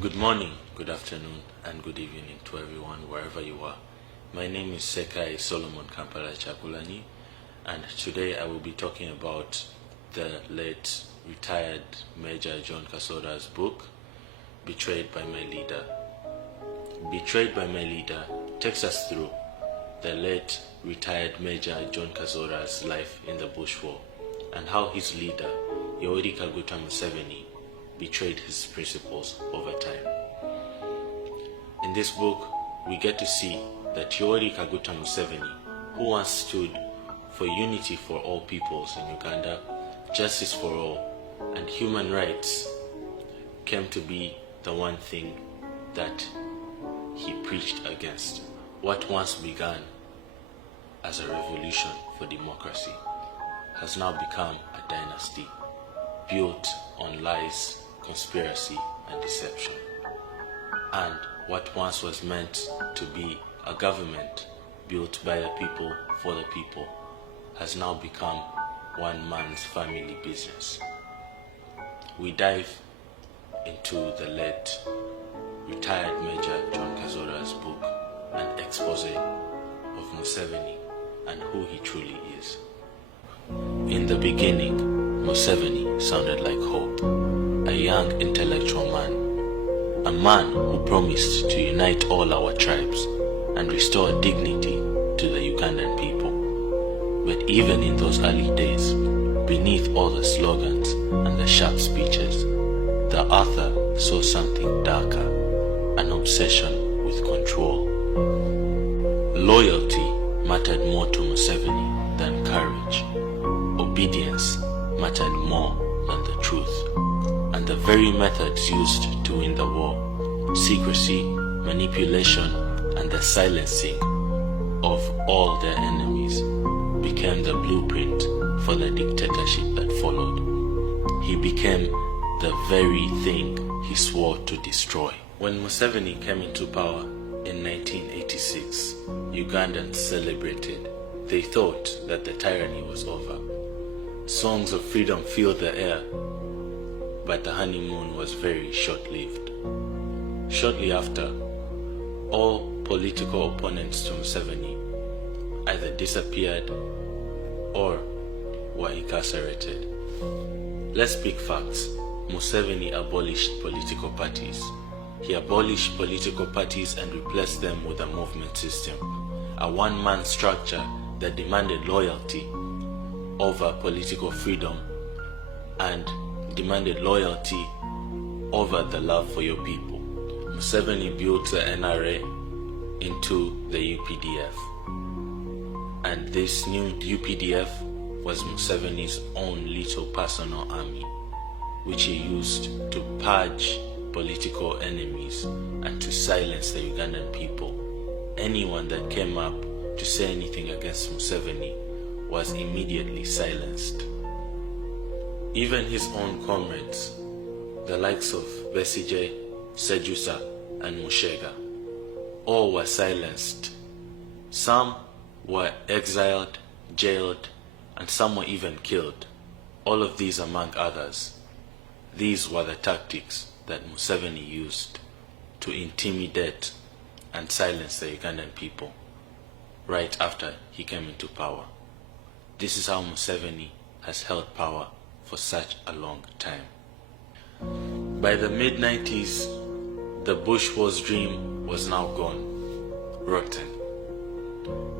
Good morning, good afternoon, and good evening to everyone wherever you are. My name is Sekai Solomon Kampala Chakulani, and today I will be talking about the late retired Major John Kasora's book, Betrayed by My Leader. Betrayed by My Leader takes us through the late retired Major John Kasora's life in the Bush War and how his leader, Yoweri Kaguta Museveni, betrayed his principles over time. In this book, we get to see that Yoweri Kaguta Museveni, who once stood for unity for all peoples in Uganda, justice for all, and human rights, came to be the one thing that he preached against. What once began as a revolution for democracy has now become a dynasty built on lies, conspiracy, and deception. And what once was meant to be a government built by the people for the people has now become one man's family business. We dive into the late retired Major John Kasora's book, an expose of Museveni and who he truly is. In the beginning, Museveni sounded like hope, a young intellectual man, a man who promised to unite all our tribes and restore dignity to the Ugandan people. But even in those early days, beneath all the slogans and the sharp speeches, the author saw something darker, an obsession with control. Loyalty mattered more to Museveni than courage. Obedience mattered more than the truth. And the very methods used to win the war, secrecy, manipulation, and the silencing of all their enemies, became the blueprint for the dictatorship that followed. He became the very thing he swore to destroy. When Museveni came into power in 1986, Ugandans celebrated. They thought that the tyranny was over. Songs of freedom filled the air, but the honeymoon was very short-lived. Shortly after, all political opponents to Museveni either disappeared or were incarcerated. Let's speak facts. Museveni abolished political parties. He abolished political parties and replaced them with a movement system, a one-man structure that demanded loyalty over political freedom and demanded loyalty over the love for your people. Museveni built the NRA into the UPDF, and this new UPDF was Museveni's own little personal army, which he used to purge political enemies and to silence the Ugandan people. Anyone that came up to say anything against Museveni was immediately silenced. Even his own comrades, the likes of Besigye, Sejusa, and Mushega, all were silenced. Some were exiled, jailed, and some were even killed. All of these among others. These were the tactics that Museveni used to intimidate and silence the Ugandan people right after he came into power. This is how Museveni has held power for such a long time. By the mid-90s, the Bush Wars dream was now gone, rotten.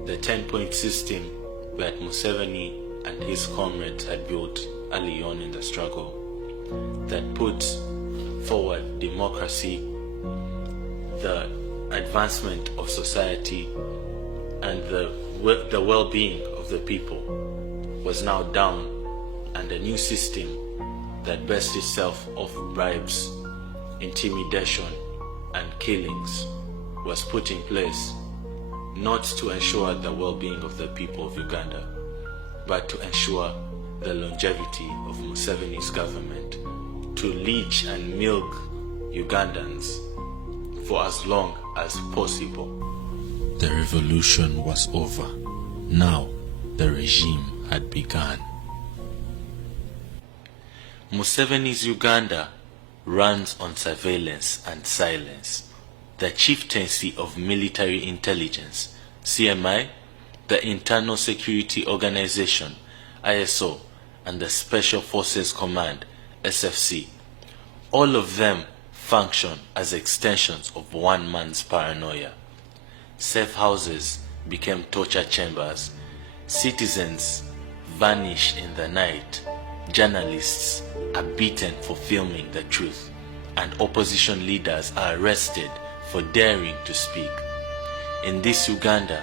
The 10-point system that Museveni and his comrades had built early on in the struggle that put forward democracy, the advancement of society, and the well-being of the people was now down, and a new system that based itself off bribes, intimidation, and killings was put in place, not to ensure the well-being of the people of Uganda, but to ensure the longevity of Museveni's government, to leech and milk Ugandans for as long as possible. The revolution was over. Now the regime had begun. Museveni's Uganda runs on surveillance and silence. The Chieftaincy of Military Intelligence, CMI, the Internal Security Organization, ISO, and the Special Forces Command, SFC, all of them function as extensions of one man's paranoia. Safe houses became torture chambers. Citizens vanish in the night. Journalists are beaten for filming the truth, and opposition leaders are arrested for daring to speak. In this Uganda,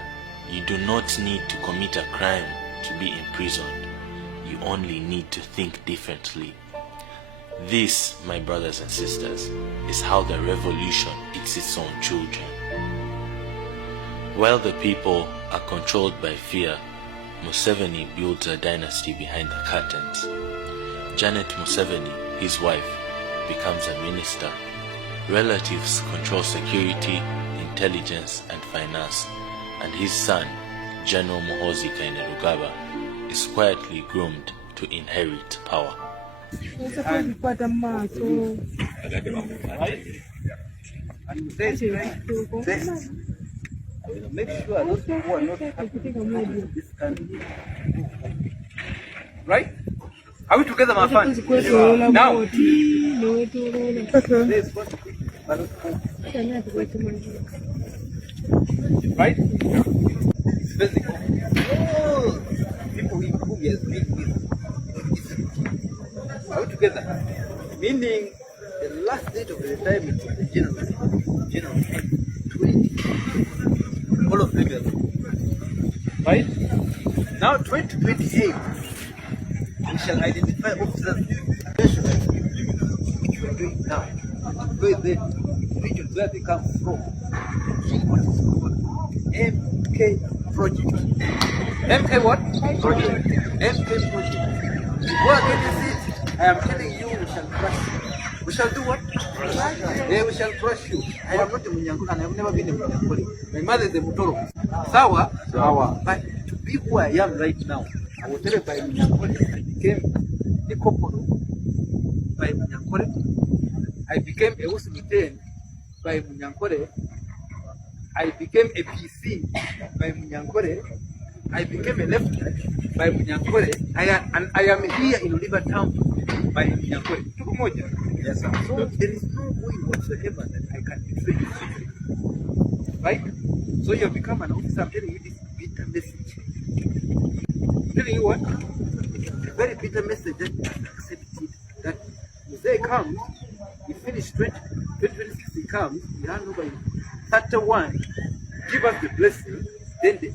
you do not need to commit a crime to be imprisoned. You only need to think differently. This, my brothers and sisters, is how the revolution eats its own children. While the people are controlled by fear, Museveni builds a dynasty behind the curtains. Janet Museveni, his wife, becomes a minister. Relatives control security, intelligence, and finance, and his son, General Muhoozi Kainerugaba, is quietly groomed to inherit power. Make sure those who are not happy with this country. Right? Are we together, my friend? Now. Right? It's physical. All people who he has been with. Are we together? Meaning the last date of the retirement of the general 20. All of them. Right? Now 2028. We shall identify officers which we are doing now. Where the regions where they come from. MK project. MK what? Project. MK project. Go against it. I am telling you, we shall crush you. We shall do what? We shall crush you. I am not a Munyankole and I have never been a Munyankole. My mother is a Mutoro. Sawa. But to be who I am right now, I will tell you by Munyankole, I became a Koporo by Munyankole. I became a Usumiten by Munyankole. I became a PC by Munyankole. I became a lieutenant by Munyankole. I am here in Rivertown by Munyankole. Yes, sir. So there is no way whatsoever that I can betray you. Right? So you have become an officer. I'm telling you this bitter message. I'm telling you what? A very bitter message that you accept it. That if they come, we finish 2026, he comes, we hand over 31, give us the blessing, then the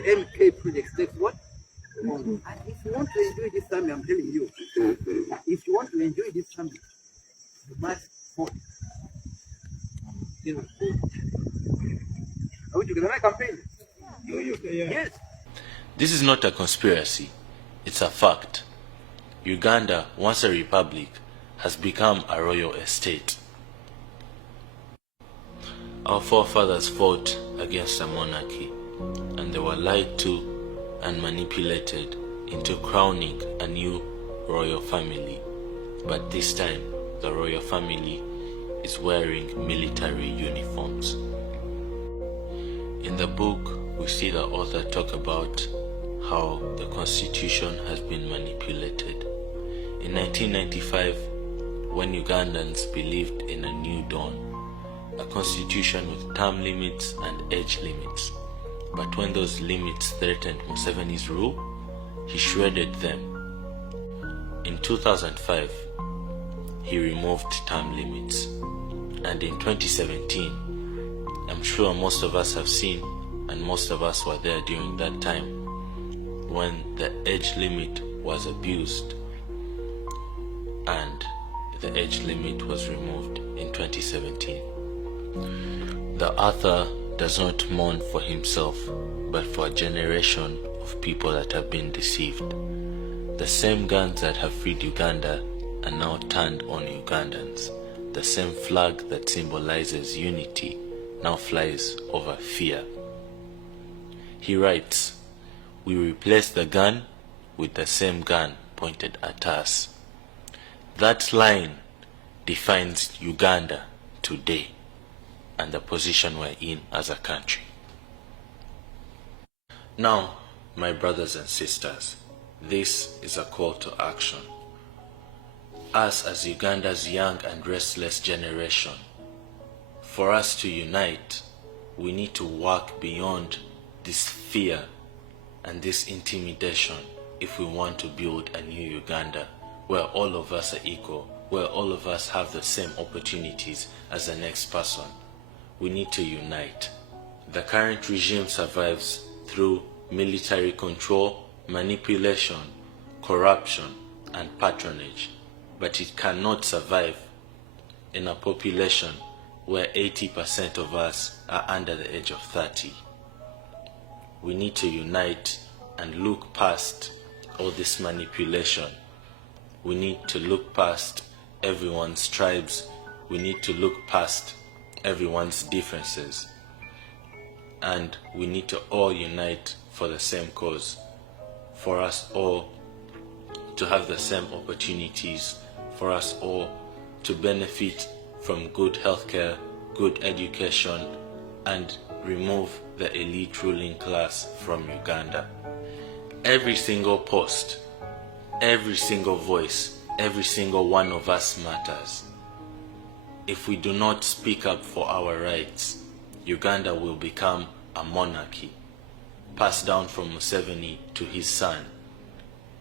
MK project takes what? And if you want to enjoy this family, I'm telling you, if you want to enjoy this family, you must vote. Are we together? Campaign? Yes. This is not a conspiracy, it's a fact. Uganda, once a republic, has become a royal estate. Our forefathers fought against a monarchy, and they were lied to and manipulated into crowning a new royal family. But this time, the royal family is wearing military uniforms. In the book, we see the author talk about how the constitution has been manipulated. In 1995, when Ugandans believed in a new dawn, a constitution with term limits and age limits. But when those limits threatened Museveni's rule, he shredded them. In 2005, he removed term limits. And in 2017, I'm sure most of us have seen, and most of us were there during that time, when the age limit was abused and the age limit was removed in 2017. The author does not mourn for himself, but for a generation of people that have been deceived. The same guns that have freed Uganda are now turned on Ugandans. The same flag that symbolizes unity now flies over fear. He writes, "We replace the gun with the same gun pointed at us." That line defines Uganda today and the position we're in as a country. Now, my brothers and sisters, this is a call to action. Us as Uganda's young and restless generation, for us to unite, we need to work beyond this fear and this intimidation if we want to build a new Uganda where all of us are equal, where all of us have the same opportunities as the next person. We need to unite. The current regime survives through military control, manipulation, corruption, and patronage, but it cannot survive in a population where 80% of us are under the age of 30. We need to unite and look past all this manipulation. We need to look past everyone's tribes. We need to look past everyone's differences. And we need to all unite for the same cause, for us all to have the same opportunities, for us all to benefit from good healthcare, good education, and remove the elite ruling class from Uganda. Every single post, every single voice, every single one of us matters. If we do not speak up for our rights, Uganda will become a monarchy, passed down from Museveni to his son,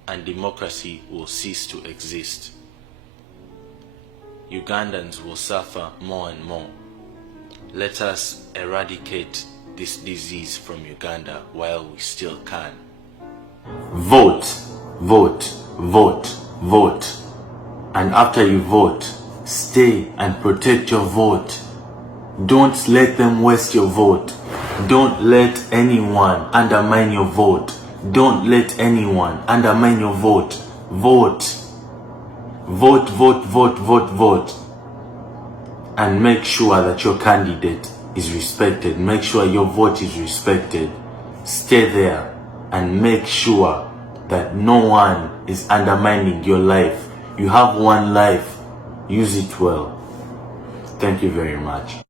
and democracy will cease to exist. Ugandans will suffer more and more. Let us eradicate this disease from Uganda while we still can. Vote, vote, vote, vote. And after you vote, stay and protect your vote. Don't let them waste your vote. Don't let anyone undermine your vote. Don't let anyone undermine your vote. Vote. Vote, vote, vote, vote, vote. And make sure that your candidate is respected. Make sure your vote is respected. Stay there and make sure that no one is undermining your life. You have one life. Use it well. Thank you very much.